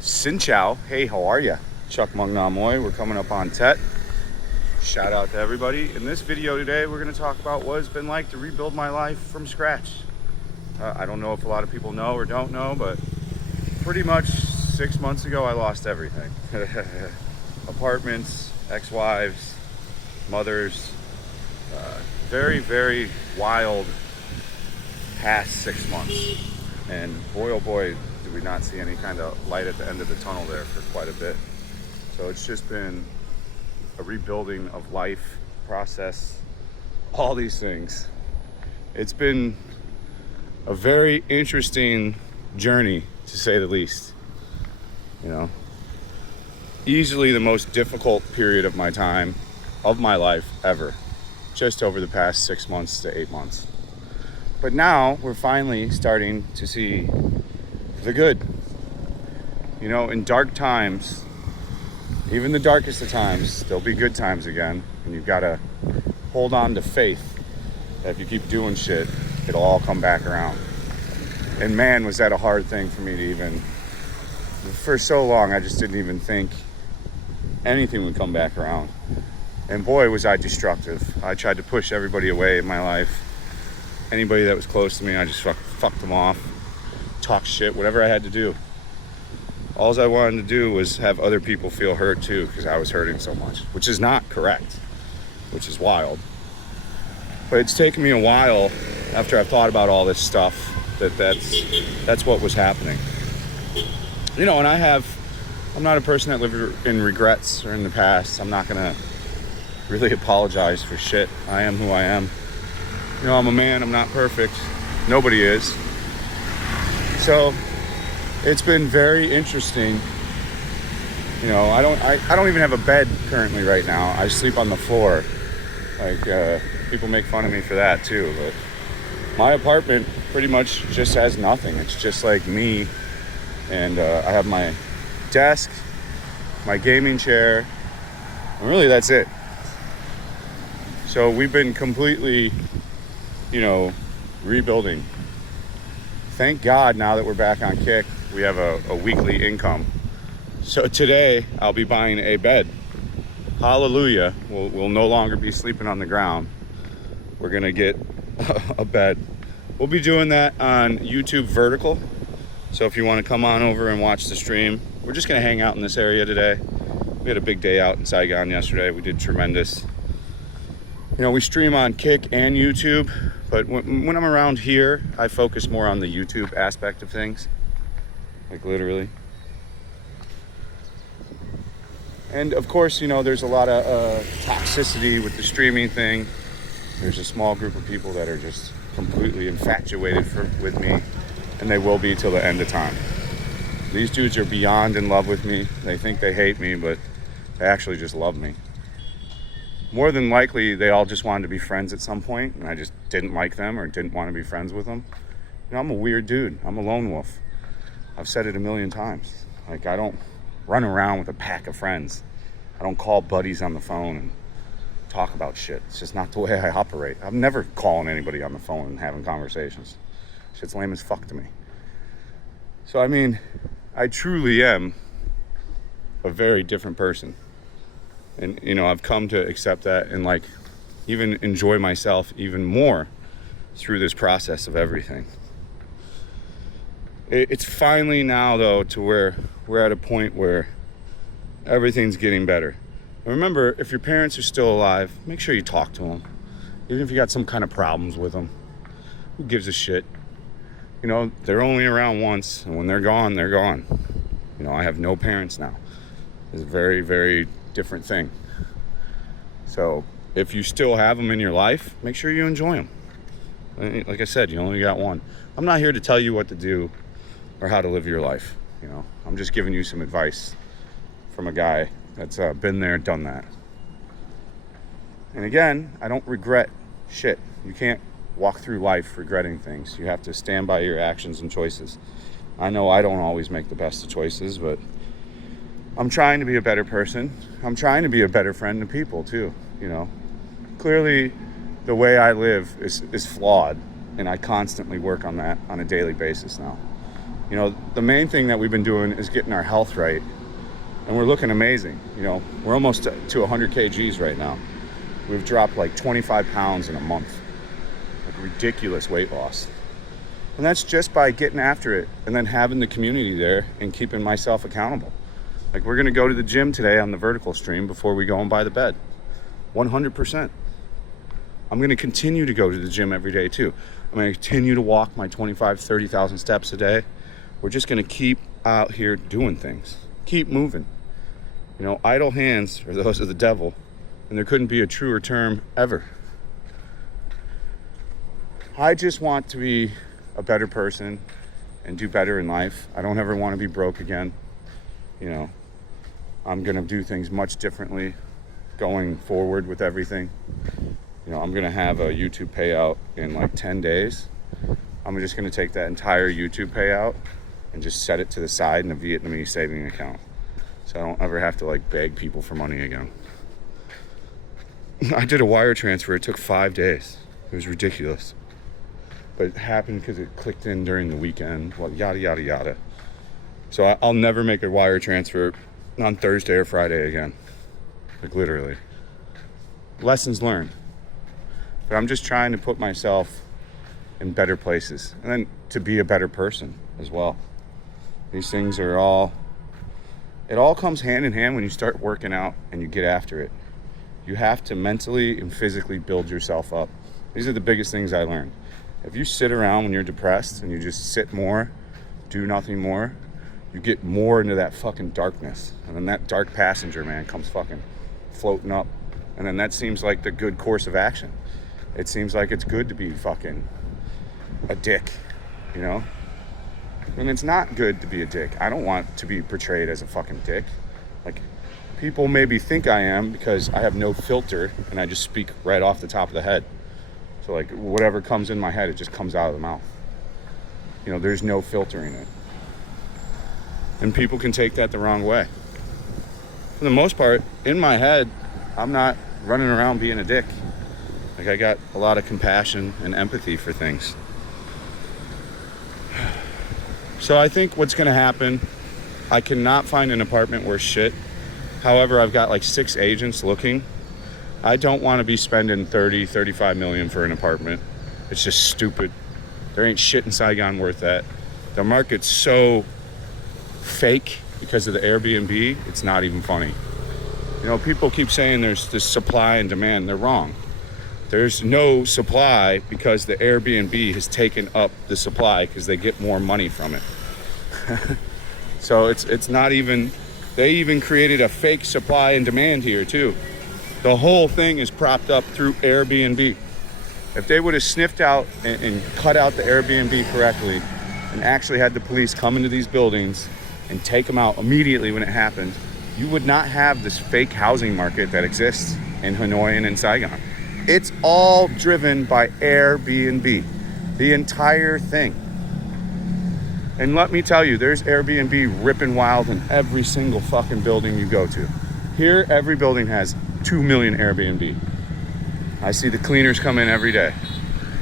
Xin chào. Hey, how are ya? Chuck Mung Namoy. We're coming up on Tet. Shout out to everybody. In this video today, we're going to talk about what it's been like to rebuild my life from scratch. I don't know if a lot of people know or don't know, but pretty much 6 months ago, I lost everything. Apartments, ex-wives, mothers. Very, very wild past 6 months. And boy, oh boy, did we not see any kind of light at the end of the tunnel there for quite a bit. So it's just been a rebuilding of life process, all these things. It's been a very interesting journey, to say the least. You know, easily the most difficult period of my time, of my life ever, just over the past 6 months to 8 months. But now we're finally starting to see the good. You know, in dark times, even the darkest of times, there'll be good times again. And you've got to hold on to faith that if you keep doing shit, it'll all come back around. And man, was that a hard thing for me to even, for so long, I just didn't even think anything would come back around. And boy, was I destructive. I tried to push everybody away in my life. Anybody that was close to me, I just fucked them off. Talk shit, whatever I had to do. All I wanted to do was have other people feel hurt too, because I was hurting so much, which is not correct, which is wild. But it's taken me a while, after I've thought about all this stuff, that's what was happening. You know, and I'm not a person that lived in regrets or in the past. I'm not gonna really apologize for shit. I am who I am. You know, I'm a man, I'm not perfect. Nobody is. So it's been very interesting. You know, I don't even have a bed currently right now. I sleep on the floor. Like, people make fun of me for that too, but my apartment pretty much just has nothing. It's just like me, and I have my desk, my gaming chair, and really that's it. So we've been completely, you know, rebuilding. Thank God now that we're back on Kick, we have a weekly income. So today I'll be buying a bed. Hallelujah. We'll no longer be sleeping on the ground. We're gonna get a bed. We'll be doing that on YouTube Vertical. So if you want to come on over and watch the stream, we're just gonna hang out in this area today. We had a big day out in Saigon yesterday. We did tremendous. You know, we stream on Kick and YouTube, but when I'm around here, I focus more on the YouTube aspect of things, like literally. And of course, you know, there's a lot of toxicity with the streaming thing. There's a small group of people that are just completely infatuated with me, and they will be till the end of time. These dudes are beyond in love with me. They think they hate me, but they actually just love me. More than likely, they all just wanted to be friends at some point, and I just didn't like them or didn't want to be friends with them. You know, I'm a weird dude. I'm a lone wolf. I've said it a million times. Like, I don't run around with a pack of friends. I don't call buddies on the phone and talk about shit. It's just not the way I operate. I'm never calling anybody on the phone and having conversations. Shit's lame as fuck to me. So, I mean, I truly am a very different person. And, you know, I've come to accept that and, like, even enjoy myself even more through this process of everything. It's finally now, though, to where we're at a point where everything's getting better. And remember, if your parents are still alive, make sure you talk to them. Even if you got some kind of problems with them. Who gives a shit? You know, they're only around once, and when they're gone, they're gone. You know, I have no parents now. It's a very, very different thing. So if you still have them in your life, make sure you enjoy them. Like I said, you only got one. I'm not here to tell you what to do or how to live your life. You know, I'm just giving you some advice from a guy that's been there, done that. And again, I don't regret shit. You can't walk through life regretting things. You have to stand by your actions and choices. I know I don't always make the best of choices, but I'm trying to be a better person. I'm trying to be a better friend to people too, you know. Clearly, the way I live is flawed, and I constantly work on that on a daily basis now. You know, the main thing that we've been doing is getting our health right, and we're looking amazing. You know, we're almost to 100 kgs right now. We've dropped like 25 pounds in a month, like ridiculous weight loss. And that's just by getting after it and then having the community there and keeping myself accountable. Like, we're gonna go to the gym today on the vertical stream before we go and buy the bed. 100%. I'm gonna continue to go to the gym every day too. I'm gonna continue to walk my 25, 30,000 steps a day. We're just gonna keep out here doing things. Keep moving. You know, idle hands are those of the devil, and there couldn't be a truer term ever. I just want to be a better person and do better in life. I don't ever want to be broke again. You know, I'm gonna do things much differently going forward with everything. You know, I'm gonna have a YouTube payout in like 10 days. I'm just gonna take that entire YouTube payout and just set it to the side in a Vietnamese saving account, so I don't ever have to like beg people for money again. I did a wire transfer. It took 5 days. It was ridiculous, but it happened because it clicked in during the weekend. Well, yada yada yada. So I'll never make a wire transfer on Thursday or Friday again. Like, literally. Lessons learned. But I'm just trying to put myself in better places, and then to be a better person as well. These things are all, it all comes hand in hand when you start working out and you get after it. You have to mentally and physically build yourself up. These are the biggest things I learned. If you sit around when you're depressed and you just sit more, do nothing more, you get more into that fucking darkness. And then that dark passenger, man, comes fucking floating up. And then that seems like the good course of action. It seems like it's good to be fucking a dick, you know? And it's not good to be a dick. I don't want to be portrayed as a fucking dick. Like, people maybe think I am because I have no filter and I just speak right off the top of the head. So like, whatever comes in my head, it just comes out of the mouth. You know, there's no filtering it. And people can take that the wrong way. For the most part, in my head, I'm not running around being a dick. Like, I got a lot of compassion and empathy for things. So I think what's gonna happen, I cannot find an apartment worth shit. However, I've got like 6 agents looking. I don't want to be spending 30, 35 million for an apartment. It's just stupid. There ain't shit in Saigon worth that. The market's so fake because of the Airbnb, it's not even funny. You know, people keep saying there's this supply and demand. They're wrong. There's no supply because the Airbnb has taken up the supply because they get more money from it. So it's not even, they even created a fake supply and demand here too. The whole thing is propped up through Airbnb. If they would have sniffed out and cut out the Airbnb correctly and actually had the police come into these buildings and take them out immediately when it happened, you would not have this fake housing market that exists in Hanoi and in Saigon. It's all driven by Airbnb, the entire thing. And let me tell you, there's Airbnb ripping wild in every single fucking building you go to. Here, every building has 2 million Airbnb. I see the cleaners come in every day.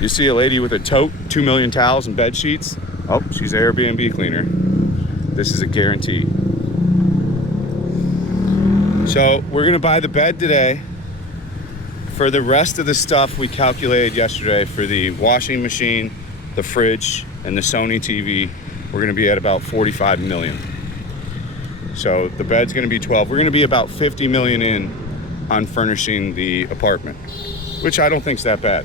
You see a lady with a tote, 2 million towels and bed sheets. Oh, she's an Airbnb cleaner. This is a guarantee. So we're gonna buy the bed today. For the rest of the stuff we calculated yesterday, for the washing machine, the fridge, and the Sony TV, we're gonna be at about 45 million. So the bed's gonna be 12. We're gonna be about 50 million in on furnishing the apartment, which I don't think is that bad.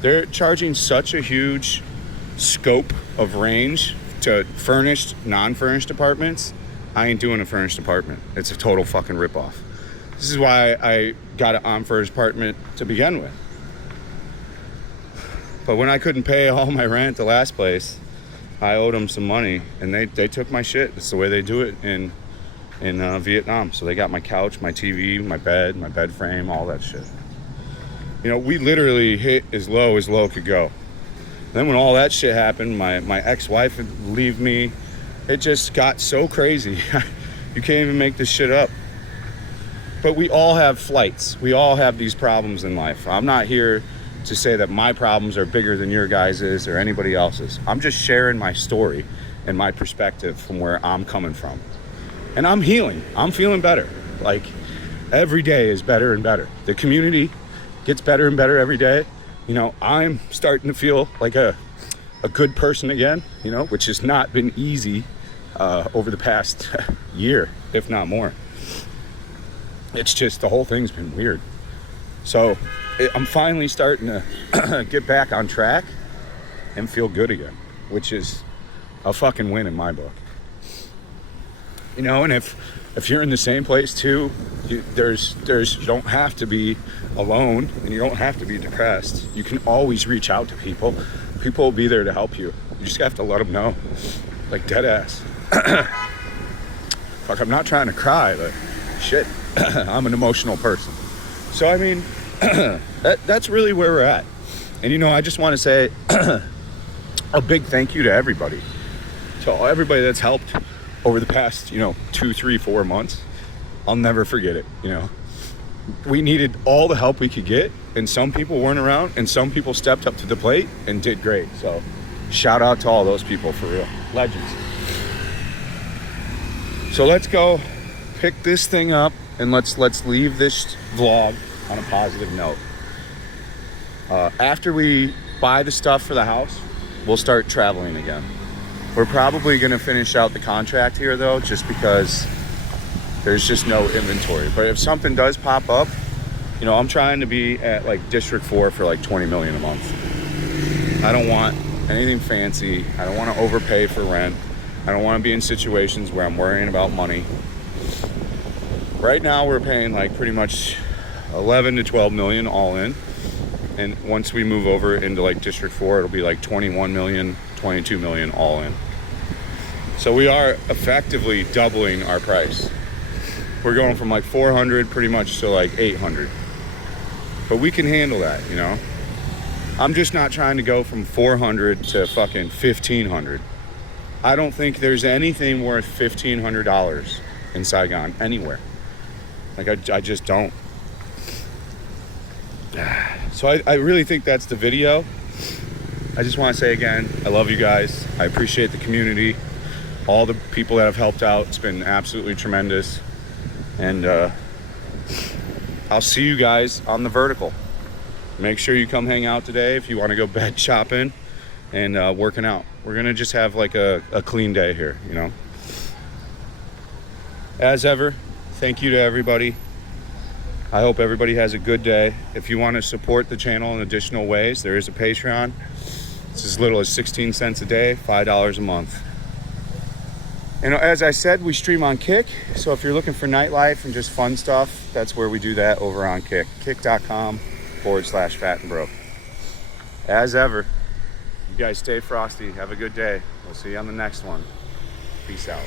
They're charging such a huge scope of range to furnished, non-furnished apartments. I ain't doing a furnished apartment. It's a total fucking ripoff. This is why I got an unfurnished apartment to begin with. But when I couldn't pay all my rent the last place, I owed them some money, and they took my shit. It's the way they do it in Vietnam. So they got my couch, my TV, my bed frame, all that shit. You know, we literally hit as low could go. Then when all that shit happened, my ex-wife would leave me. It just got so crazy. You can't even make this shit up. But we all have flights. We all have these problems in life. I'm not here to say that my problems are bigger than your guys's or anybody else's. I'm just sharing my story and my perspective from where I'm coming from. And I'm healing. I'm feeling better. Like, every day is better and better. The community gets better and better every day. You know, I'm starting to feel like a good person again, you know, which has not been easy over the past year, if not more. It's just, the whole thing's been weird. So I'm finally starting to get back on track and feel good again, which is a fucking win in my book. You know, and if you're in the same place too, you don't have to be alone, and you don't have to be depressed. You can always reach out to people. People will be there to help you. You just have to let them know, like, dead ass. Fuck, I'm not trying to cry, but shit, I'm an emotional person. So I mean, that's really where we're at. And you know, I just want to say a big thank you to everybody, to everybody that's helped over the past, 2, 3, 4 months. I'll never forget it. You know, we needed all the help we could get, and some people weren't around, and some people stepped up to the plate and did great. So shout out to all those people, for real. Legends. So let's go pick this thing up, and let's leave this vlog on a positive note. After we buy the stuff for the house, we'll start traveling again. We're probably going to finish out the contract here, though, just because there's just no inventory. But if something does pop up, you know, I'm trying to be at like District 4 for like 20 million a month. I don't want anything fancy. I don't want to overpay for rent. I don't want to be in situations where I'm worrying about money. Right now we're paying like pretty much 11 to 12 million all in. And once we move over into like District 4, it'll be like 21 million, 22 million all in. So we are effectively doubling our price. We're going from like 400 pretty much to like 800. But we can handle that, you know? I'm just not trying to go from 400 to fucking 1,500. I don't think there's anything worth $1,500 in Saigon anywhere. Like, I just don't. So I really think that's the video. I just want to say again, I love you guys. I appreciate the community, all the people that have helped out. It's been absolutely tremendous. And I'll see you guys on the vertical. Make sure you come hang out today if you want to go bed shopping and working out. We're going to just have like a clean day here, you know. As ever, thank you to everybody. I hope everybody has a good day. If you want to support the channel in additional ways, there is a Patreon. It's as little as 16 cents a day, $5 a month. And as I said, we stream on Kick. So if you're looking for nightlife and just fun stuff, that's where we do that, over on Kick. Kick.com/Fat and Broke. As ever, you guys stay frosty. Have a good day. We'll see you on the next one. Peace out.